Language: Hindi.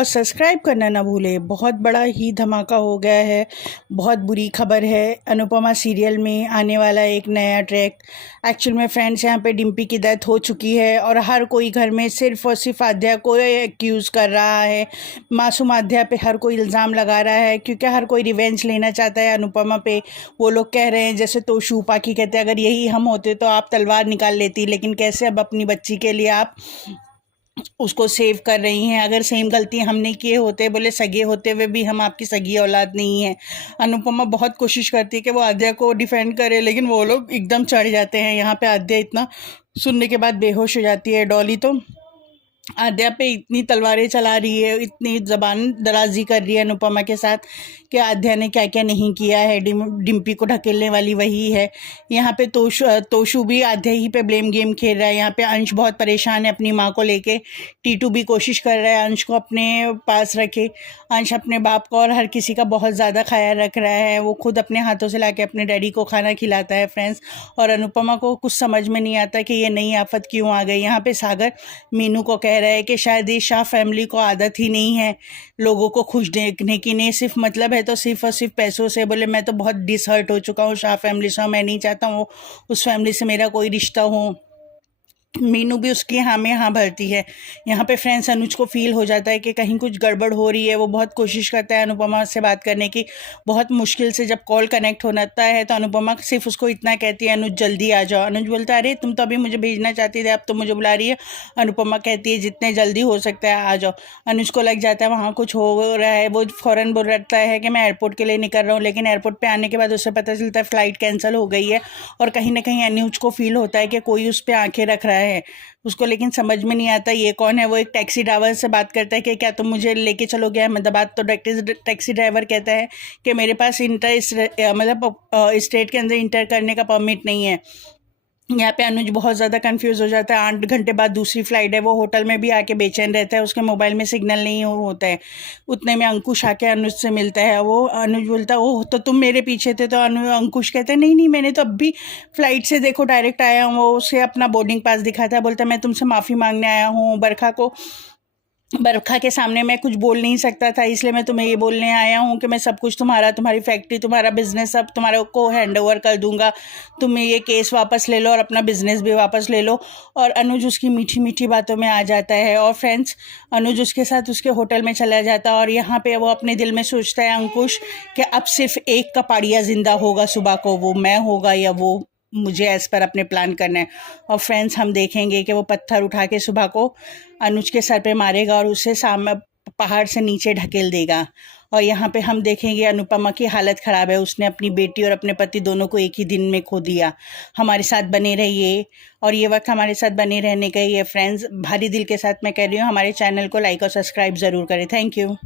और सब्सक्राइब करना ना भूलें। बहुत बड़ा ही धमाका हो गया है। बहुत बुरी खबर है। अनुपमा सीरियल में आने वाला एक नया ट्रैक। एक्चुअल में फ्रेंड्स, यहाँ पे डिम्पी की डेथ हो चुकी है और हर कोई घर में सिर्फ और सिर्फ आद्या को एक्यूज़ कर रहा है। मासूम आद्या पे हर कोई इल्ज़ाम लगा रहा है क्योंकि हर कोई रिवेंज लेना चाहता है अनुपमा पे। वो लोग कह रहे हैं, जैसे तोशू पाकी कहते हैं, अगर यही हम होते तो आप तलवार निकाल लेती, लेकिन कैसे अब अपनी बच्ची के लिए आप उसको सेव कर रही हैं। अगर सेम गलती हमने किए होते, बोले सगे होते हुए भी हम आपकी सगी औलाद नहीं है। अनुपमा बहुत कोशिश करती है कि वो आद्या को डिफेंड करे, लेकिन वो लोग एकदम चढ़ जाते हैं। यहाँ पे आद्या इतना सुनने के बाद बेहोश हो जाती है। डॉली तो आद्या पे इतनी तलवारें चला रही है, इतनी ज़बान दराजी कर रही है अनुपमा के साथ कि आद्या ने क्या क्या नहीं किया है। डिम्पी को ढकेलने वाली वही है। यहाँ पे तोशू भी आद्या ही पे ब्लेम गेम खेल रहा है। यहाँ पे अंश बहुत परेशान है अपनी माँ को लेके। टीटू भी कोशिश कर रहा है अंश को अपने पास रखे। अंश अपने बाप को और हर किसी का बहुत ज़्यादा ख्याल रख रहा है। वो खुद अपने हाथों से लाके अपने डैडी को खाना खिलाता है फ्रेंड्स। और अनुपमा को कुछ समझ में नहीं आता कि ये नई आफत क्यों आ गई। यहाँ पे सागर मीनू को कह रहा है कि शायद ये शाह फैमिली को आदत ही नहीं है लोगों को खुश देखने की। नहीं सिर्फ मतलब है तो सिर्फ और सिर्फ पैसों से। बोले मैं तो बहुत डिसहर्ट हो चुका हूँ शाह फैमिली से, मैं नहीं चाहता हूँ उस फैमिली से मेरा कोई रिश्ता हो। मीनू भी उसकी हाँ में हाँ भरती है। यहाँ पे फ्रेंड्स अनुज को फील हो जाता है कि कहीं कुछ गड़बड़ हो रही है। वो बहुत कोशिश करता है अनुपमा से बात करने की। बहुत मुश्किल से जब कॉल कनेक्ट होता है तो अनुपमा सिर्फ उसको इतना कहती है, अनुज जल्दी आ जाओ। अनुज बोलता है, अरे तुम तो अभी मुझे भेजना चाहती थे, अब तो मुझे बुला रही है। अनुपमा कहती है, जितने जल्दी हो सकता है आ जाओ। अनुज को लग जाता है वहाँ कुछ हो रहा है। वो फ़ौरन बोल रहता है कि मैं एयरपोर्ट के लिए निकल रहा हूँ, लेकिन एयरपोर्ट पर आने के बाद उसे पता चलता है फ़्लाइट कैंसिल हो गई है। और कहीं ना कहीं अनुज को फील होता है कि कोई उस पर आंखें रख रहा है उसको, लेकिन समझ में नहीं आता ये कौन है। वो एक टैक्सी ड्राइवर से बात करता है कि क्या तुम मुझे लेके चलोगे अहमदाबाद। तो टैक्सी ड्राइवर कहता है कि मेरे पास स्टेट के अंदर इंटर करने का परमिट नहीं है। यहाँ पे अनुज बहुत ज़्यादा कंफ्यूज हो जाता है। 8 घंटे बाद दूसरी फ्लाइट है। वो होटल में भी आके बेचैन रहता है, उसके मोबाइल में सिग्नल नहीं होता है। उतने में अंकुश आके अनुज से मिलता है। वो अनुज बोलता है, ओह तो तुम मेरे पीछे थे। तो अंकुश कहते हैं, नहीं नहीं मैंने तो अभी फ्लाइट से देखो डायरेक्ट आया हूँ। वो उसे अपना बोर्डिंग पास दिखाता है। बोलता है, मैं तुमसे माफ़ी मांगने आया हूँ। बरखा के सामने मैं कुछ बोल नहीं सकता था, इसलिए मैं तुम्हें ये बोलने आया हूँ कि मैं सब कुछ तुम्हारी फैक्ट्री, तुम्हारा बिजनेस सब तुम्हारे को हैंड ओवर कर दूंगा। तुम ये केस वापस ले लो और अपना बिजनेस भी वापस ले लो। और अनुज उसकी मीठी मीठी बातों में आ जाता है। और फ्रेंड्स, अनुज उसके साथ उसके होटल में चला जाता है। और यहाँ पे वो अपने दिल में सोचता है अंकुश कि अब सिर्फ एक कपाड़िया जिंदा होगा सुबह को, वो मैं होगा या वो मुझे एज पर अपने प्लान करना है। और फ्रेंड्स, हम देखेंगे कि वो पत्थर उठा के सुबह को अनुज के सर पे मारेगा और उसे सामने पहाड़ से नीचे ढकेल देगा। और यहाँ पे हम देखेंगे अनुपमा की हालत ख़राब है। उसने अपनी बेटी और अपने पति दोनों को एक ही दिन में खो दिया। हमारे साथ बने रहिए और ये वक्त हमारे साथ बने रहने का ही है फ्रेंड्स। भारी दिल के साथ मैं कह रही हूँ, हमारे चैनल को लाइक और सब्सक्राइब ज़रूर करें। Thank you.